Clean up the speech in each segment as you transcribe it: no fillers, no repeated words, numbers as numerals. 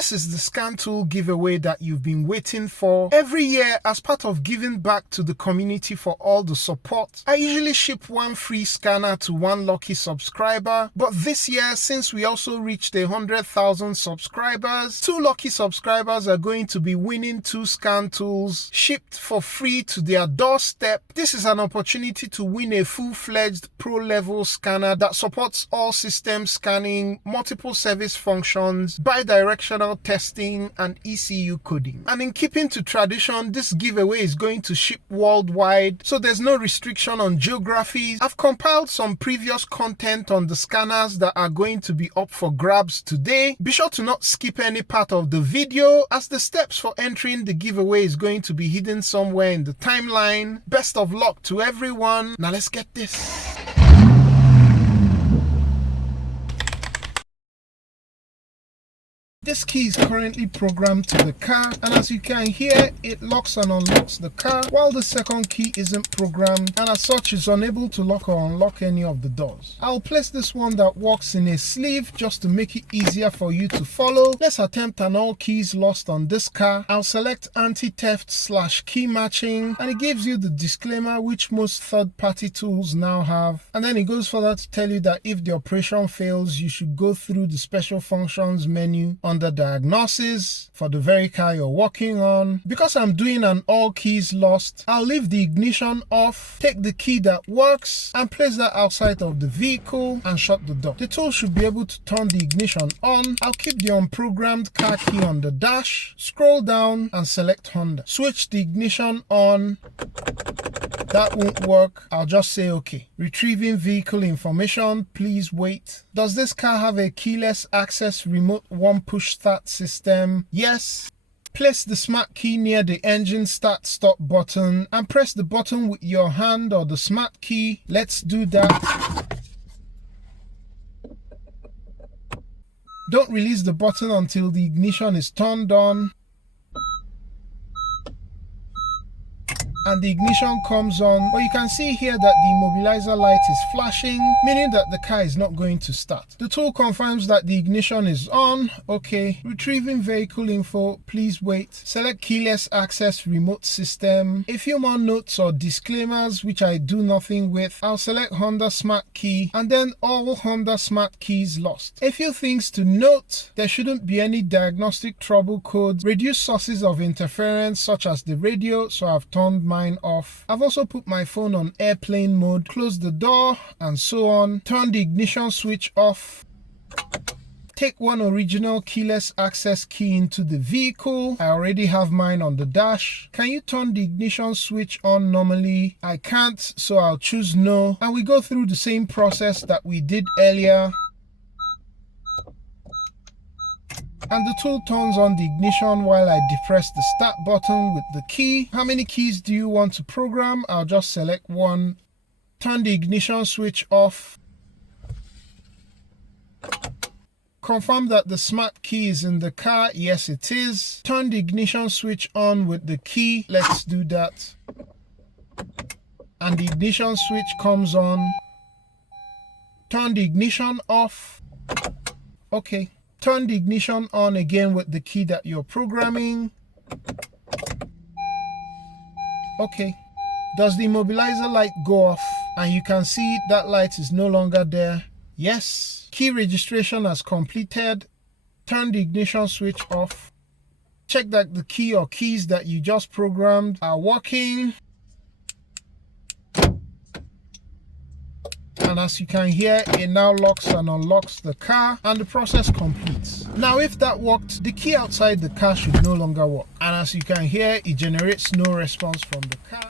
This is the scan tool giveaway that you've been waiting for. Every year, as part of giving back to the community for all the support, I usually ship one free scanner to one lucky subscriber. But this year, since we also reached 100,000 subscribers, 2 lucky subscribers are going to be winning 2 scan tools shipped for free to their doorstep. This is an opportunity to win a full-fledged pro-level scanner that supports all system scanning, multiple service functions, bi-directional testing, and ECU coding. And in keeping to tradition, this giveaway is going to ship worldwide, so there's no restriction on geographies. I've compiled some previous content on the scanners that are going to be up for grabs today. Be sure to not skip any part of the video, as the steps for entering the giveaway is going to be hidden somewhere in the timeline. Best of luck to everyone. Now let's get this. This key is currently programmed to the car, and as you can hear, it locks and unlocks the car, while the second key isn't programmed and as such is unable to lock or unlock any of the doors. I'll place this one that works in a sleeve just to make it easier for you to follow. Let's attempt an all keys lost on this car. I'll select anti-theft / key matching, and it gives you the disclaimer which most third-party tools now have, and then it goes further to tell you that if the operation fails, you should go through the special functions menu under diagnosis for the very car you're working on. Because I'm doing an all keys lost, I'll leave the ignition off, take the key that works and place that outside of the vehicle and shut the door. The tool should be able to turn the ignition on. I'll keep the unprogrammed car key on the dash, scroll down and select Honda. Switch the ignition on. That won't work. I'll just say okay. Retrieving vehicle information, please wait. Does this car have a keyless access remote one push start system? Yes. Place the smart key near the engine start stop button and press the button with your hand or the smart key. Let's do that. Don't release the button until the ignition is turned on. And the ignition comes on, but you can see here that the immobilizer light is flashing, meaning that the car is not going to start. The tool confirms that the ignition is on. Okay. Retrieving vehicle info, please wait. Select keyless access remote system. A few more notes or disclaimers which I do nothing with. I'll select Honda smart key and then all Honda smart keys lost. A few things to note: there shouldn't be any diagnostic trouble codes, reduced sources of interference such as the radio, so I've turned mine off. I've also put my phone on airplane mode, closed the door and so on. Turn the ignition switch off. Take one original keyless access key into the vehicle. I already have mine on the dash. Can you turn the ignition switch on normally? I can't, so I'll choose no. And we go through the same process that we did earlier. And the tool turns on the ignition while I depress the start button with the key. How many keys do you want to program? I'll just select one. Turn the ignition switch off. Confirm that the smart key is in the car. Yes, it is. Turn the ignition switch on with the key. Let's do that. And the ignition switch comes on. Turn the ignition off. Okay. Turn the ignition on again with the key that you're programming. Okay. Does the immobilizer light go off? And you can see that light is no longer there. Yes. Key registration has completed. Turn the ignition switch off. Check that the key or keys that you just programmed are working. And as you can hear, it now locks and unlocks the car and the process completes. Now if that worked, the key outside the car should no longer work. And as you can hear, it generates no response from the car.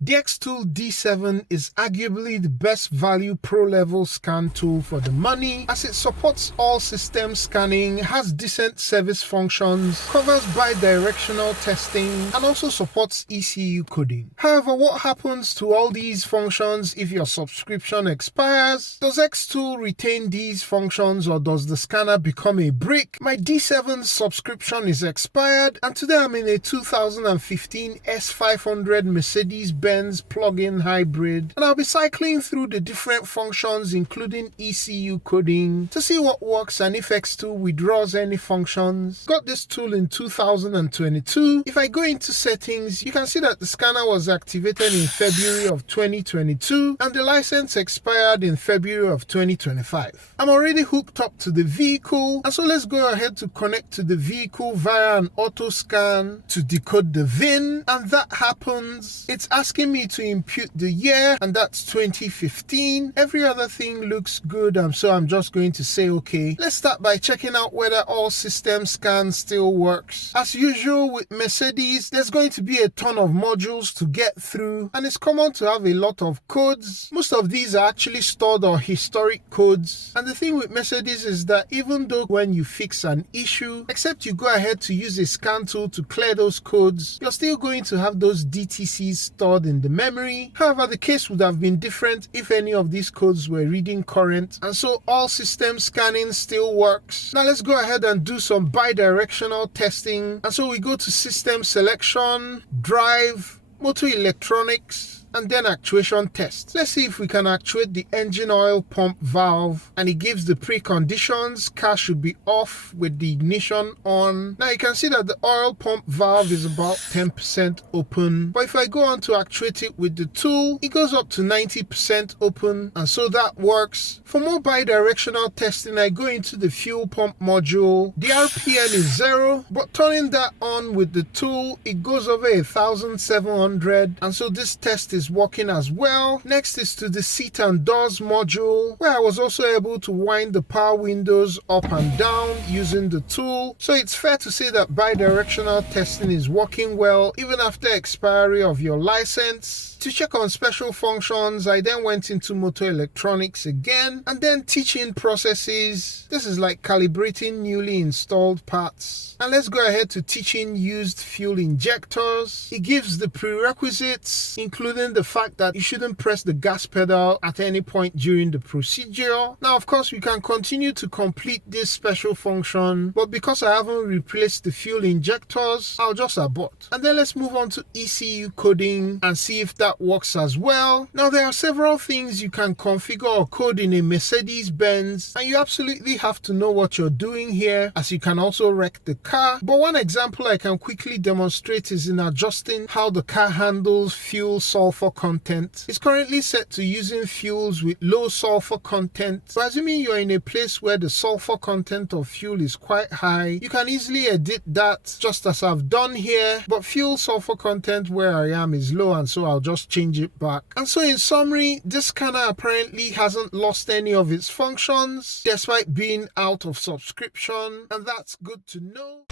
The xtool D7 is arguably the best value pro-level scan tool for the money, as it supports all system scanning, has decent service functions, covers bi-directional testing, and also supports ECU coding. However, what happens to all these functions if your subscription expires? Does xtool retain these functions, or does the scanner become a brick? My D7 subscription is expired, and today I'm in a 2015 S500 Mercedes-Benz Benz plug-in hybrid, and I'll be cycling through the different functions including ECU coding to see what works and if xtool withdraws any functions. Got this tool in 2022. If I go into settings, you can see that the scanner was activated in February of 2022 and the license expired in February of 2025. I'm already hooked up to the vehicle, and so let's go ahead to connect to the vehicle via an auto scan to decode the VIN, and that happens. It's asking me to impute the year, and that's 2015. Every other thing looks good, and so I'm just going to say okay. Let's start by checking out whether all system scans still works. As usual with Mercedes, there's going to be a ton of modules to get through, and it's common to have a lot of codes. Most of these are actually stored or historic codes, and the thing with Mercedes is that even though when you fix an issue, except you go ahead to use a scan tool to clear those codes, you're still going to have those DTCs stored in the memory. However, the case would have been different if any of these codes were reading current, and so all system scanning still works. Now let's go ahead and do some bi-directional testing, and so we go to system selection, drive, motor electronics, and then actuation test. Let's see if we can actuate the engine oil pump valve, and it gives the preconditions. Car should be off with the ignition on. Now you can see that the oil pump valve is about 10% open, but if I go on to actuate it with the tool, it goes up to 90% open, and so that works. For more bi-directional testing, I go into the fuel pump module. The RPM is 0, but turning that on with the tool, it goes over 1700, and so this test is working as well. Next is to the seat and doors module, where I was also able to wind the power windows up and down using the tool. So it's fair to say that bi-directional testing is working well even after expiry of your license. To check on special functions, I then went into motor electronics again, and then teaching processes. This is like calibrating newly installed parts. And let's go ahead to teaching used fuel injectors. It gives the prerequisites, including the fact that you shouldn't press the gas pedal at any point during the procedure. Now, of course, we can continue to complete this special function, but because I haven't replaced the fuel injectors, I'll just abort. And then let's move on to ECU coding and see if that works as well. Now, there are several things you can configure or code in a Mercedes-Benz, and you absolutely have to know what you're doing here, as you can also wreck the car. But one example I can quickly demonstrate is in adjusting how the car handles fuel sulfur content. It's currently set to using fuels with low sulfur content, but assuming you're in a place where the sulfur content of fuel is quite high, you can easily edit that just as I've done here, but fuel sulfur content where I am is low, and so I'll just change it back. And so in summary, this scanner apparently hasn't lost any of its functions despite being out of subscription, and that's good to know.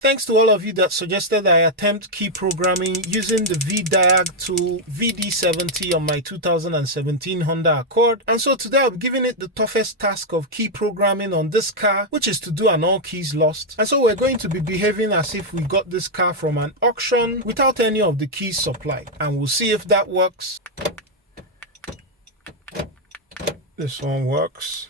Thanks to all of you that suggested I attempt key programming using the vdiagtool VD70 on my 2017 Honda Accord. And so today I'm giving it the toughest task of key programming on this car, which is to do an all keys lost. And so we're going to be behaving as if we got this car from an auction without any of the keys supplied. And we'll see if that works. This one works.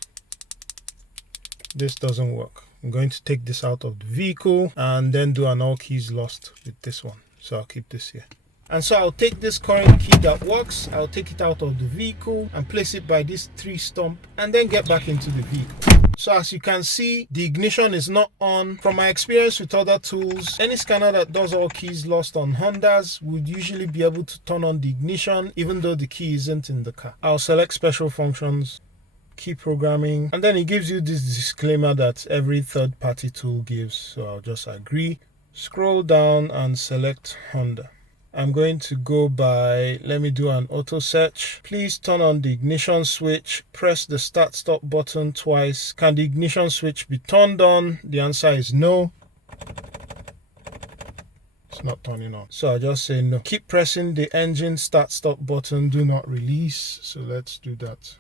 This doesn't work. I'm going to take this out of the vehicle and then do an all keys lost with this one. So I'll keep this here. And so I'll take this current key that works, I'll take it out of the vehicle and place it by this tree stump and then get back into the vehicle. So as you can see, the ignition is not on. From my experience with other tools, any scanner that does all keys lost on Hondas would usually be able to turn on the ignition even though the key isn't in the car. I'll select special functions, key programming, and then it gives you this disclaimer that every third-party tool gives, so I'll just agree. Scroll down and select Honda. I'm going to go by, let me do an auto search. Please turn on the ignition switch, press the start stop button twice. Can the ignition switch be turned on? The answer is no. It's not turning on, so I just say no. Keep pressing the engine start stop button, do not release. So let's do that.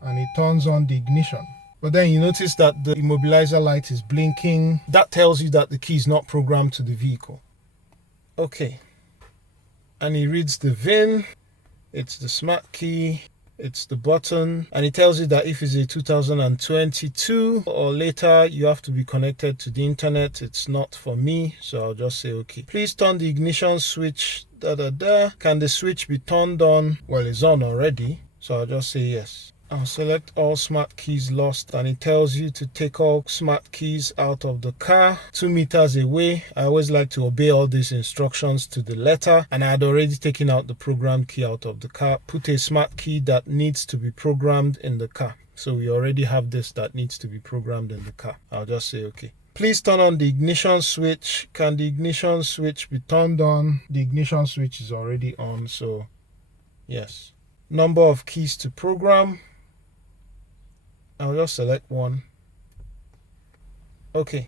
And it turns on the ignition. But then you notice that the immobilizer light is blinking. That tells you that the key is not programmed to the vehicle. Okay. And he reads the VIN. It's the smart key. It's the button, and it tells you that if it's a 2022 or later, you have to be connected to the internet. It's not for me, so I'll just say okay. Please turn the ignition switch. Can the switch be turned on? Well, it's on already, so I'll just say yes. I'll select all smart keys lost, and it tells you to take all smart keys out of the car 2 meters away. I always like to obey all these instructions to the letter, and I had already taken out the program key out of the car. Put a smart key that needs to be programmed in the car. So we already have this that needs to be programmed in the car. I'll just say okay. Please turn on the ignition switch. Can the ignition switch be turned on? The ignition switch is already on, so yes. Number of keys to program. I'll just select one. Okay.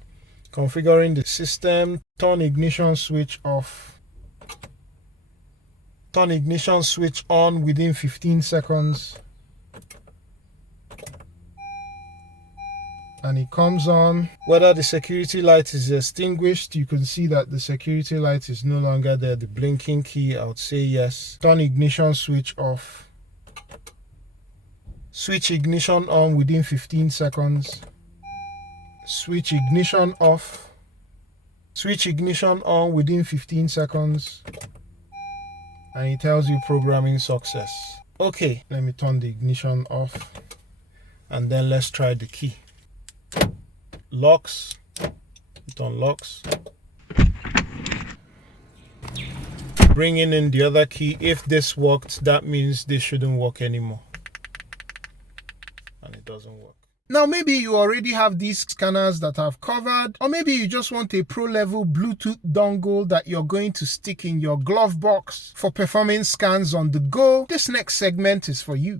Configuring the system. Turn ignition switch off. Turn ignition switch on within 15 seconds. And it comes on. Whether the security light is extinguished, you can see that the security light is no longer there. The blinking key, I would say yes. Turn ignition switch off. Switch ignition on within 15 seconds. Switch ignition off. Switch ignition on within 15 seconds. And it tells you programming success. Okay, let me turn the ignition off. And then let's try the key. Locks. It unlocks. Bringing in the other key. If this worked, that means this shouldn't work anymore. And it doesn't work. Now maybe you already have these scanners that I've covered, or maybe you just want a pro-level Bluetooth dongle that you're going to stick in your glove box for performing scans on the go. This next segment is for you.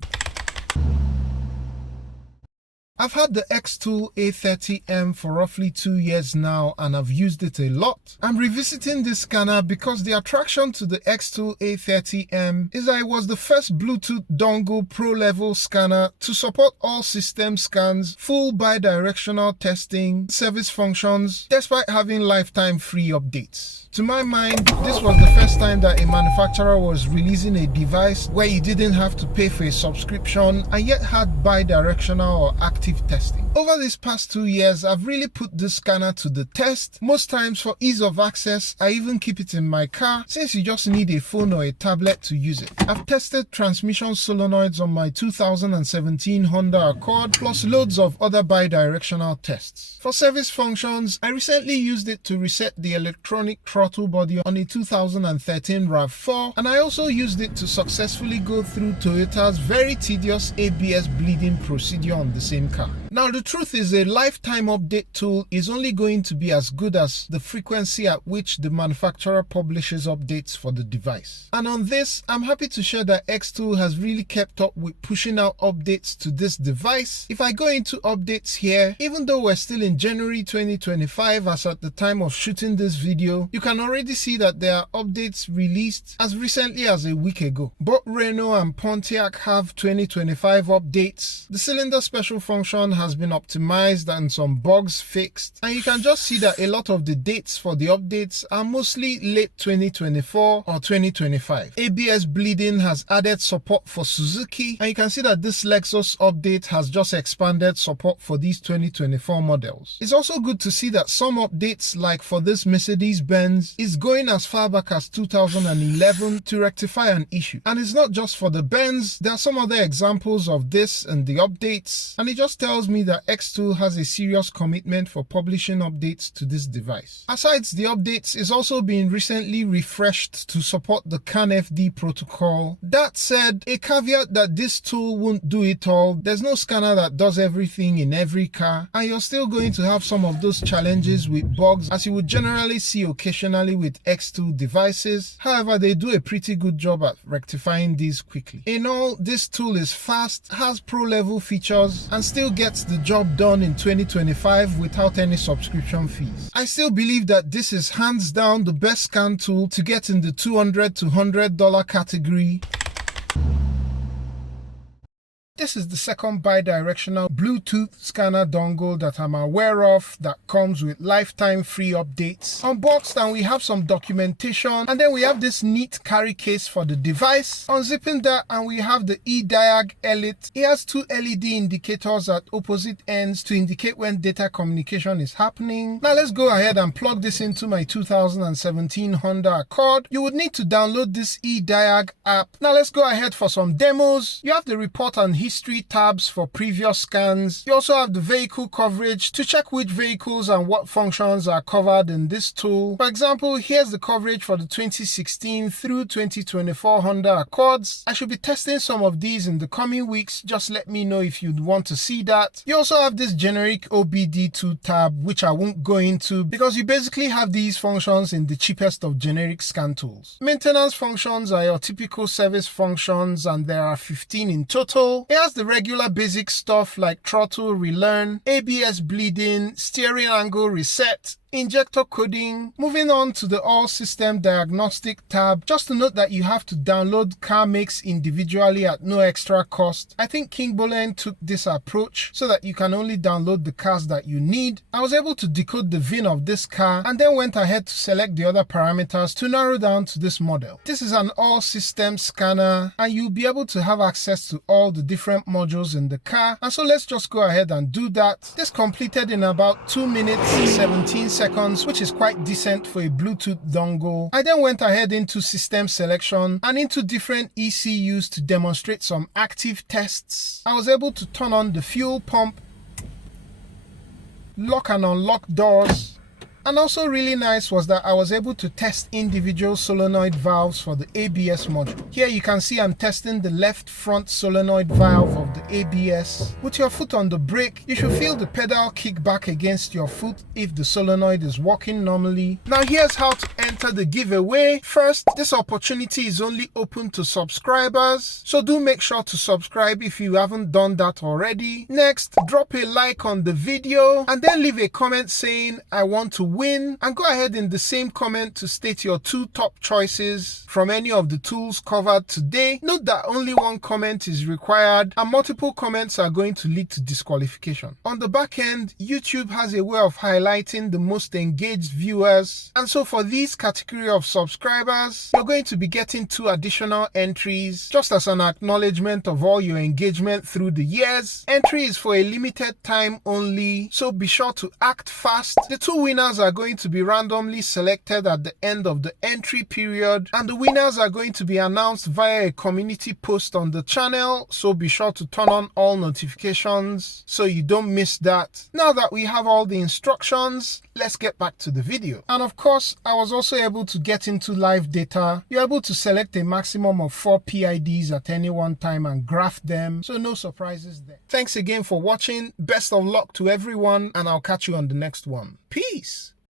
I've had the xtool A30M for roughly 2 years now, and I've used it a lot. I'm revisiting this scanner because the attraction to the xtool A30M is that it was the first Bluetooth dongle pro-level scanner to support all system scans, full bi-directional testing, service functions, despite having lifetime free updates. To my mind, this was the first time that a manufacturer was releasing a device where you didn't have to pay for a subscription and yet had bi-directional or active testing. Over these past 2 years, I've really put this scanner to the test. Most times for ease of access, I even keep it in my car since you just need a phone or a tablet to use it. I've tested transmission solenoids on my 2017 Honda Accord, plus loads of other bi-directional tests. For service functions, I recently used it to reset the electronic throttle body on a 2013 RAV4, and I also used it to successfully go through Toyota's very tedious ABS bleeding procedure on the same car. Now the truth is, a lifetime update tool is only going to be as good as the frequency at which the manufacturer publishes updates for the device. And on this, I'm happy to share that xtool has really kept up with pushing out updates to this device. If I go into updates here, even though we're still in January 2025 as at the time of shooting this video, you can already see that there are updates released as recently as a week ago. Both Renault and Pontiac have 2025 updates. The cylinder special function has been optimized and some bugs fixed, and you can just see that a lot of the dates for the updates are mostly late 2024 or 2025. ABS bleeding has added support for Suzuki, and you can see that this Lexus update has just expanded support for these 2024 models. It's also good to see that some updates, like for this Mercedes-Benz, is going as far back as 2011 to rectify an issue. And it's not just for the Benz, there are some other examples of this in the updates, and it just tells me that xtool has a serious commitment for publishing updates to this device. Aside the updates, it's also been recently refreshed to support the CAN-FD protocol. That said, a caveat that this tool won't do it all. There's no scanner that does everything in every car, and you're still going to have some of those challenges with bugs as you would generally see occasionally with xtool devices. However, they do a pretty good job at rectifying these quickly. In all, this tool is fast, has pro-level features, and still gets the job done in 2025 without any subscription fees. I still believe that this is hands down the best scan tool to get in the $200 to $100 category. This is the second bi-directional Bluetooth scanner dongle that I'm aware of that comes with lifetime free updates. Unboxed, and we have some documentation, and then we have this neat carry case for the device. Unzipping that, and we have the eDiag Elite. It has two LED indicators at opposite ends to indicate when data communication is happening. Now let's go ahead and plug this into my 2017 Honda Accord. You would need to download this eDiag app. Now let's go ahead for some demos. You have the report and history tabs for previous scans. You also have the vehicle coverage to check which vehicles and what functions are covered in this tool. For example, here's the coverage for the 2016 through 2024 Honda Accords. I should be testing some of these in the coming weeks. Just let me know if you'd want to see that. You also have this generic OBD2 tab, which I won't go into because you basically have these functions in the cheapest of generic scan tools. Maintenance functions are your typical service functions, and there are 15 in total. It has the regular basic stuff like throttle relearn, ABS bleeding, steering angle reset, injector coding. Moving on to the all system diagnostic tab, just to note that you have to download car makes individually at no extra cost. I think King Bolen took this approach so that you can only download the cars that you need. I was able to decode the VIN of this car and then went ahead to select the other parameters to narrow down to this model. This is an all system scanner, and you'll be able to have access to all the different modules in the car, and so let's just go ahead and do that. This completed in about 2 minutes 17 seconds, which is quite decent for a Bluetooth dongle. I then went ahead into system selection and into different ECUs to demonstrate some active tests. I was able to turn on the fuel pump, lock and unlock doors, and also really nice was that I was able to test individual solenoid valves for the ABS module. Here you can see I'm testing the left front solenoid valve of the ABS. With your foot on the brake, you should feel the pedal kick back against your foot if the solenoid is working normally. Now here's how to enter the giveaway. First, this opportunity is only open to subscribers, so do make sure to subscribe if you haven't done that already. Next, drop a like on the video and then leave a comment saying I want to win, and go ahead in the same comment to state your 2 top choices from any of the tools covered today. Note that only 1 comment is required, and multiple comments are going to lead to disqualification. On the back end, YouTube has a way of highlighting the most engaged viewers, and so for these category of subscribers, you're going to be getting 2 additional entries just as an acknowledgement of all your engagement through the years. Entry is for a limited time only, so be sure to act fast. The 2 winners are going to be randomly selected at the end of the entry period, and the winners are going to be announced via a community post on the channel, so be sure to turn on all notifications so you don't miss that. Now that we have all the instructions, let's get back to the video. And of course, I was also able to get into live data. You're able to select a maximum of 4 PIDs at any one time and graph them, so no surprises there. Thanks again for watching. Best of luck to everyone, and I'll catch you on the next one. Peace!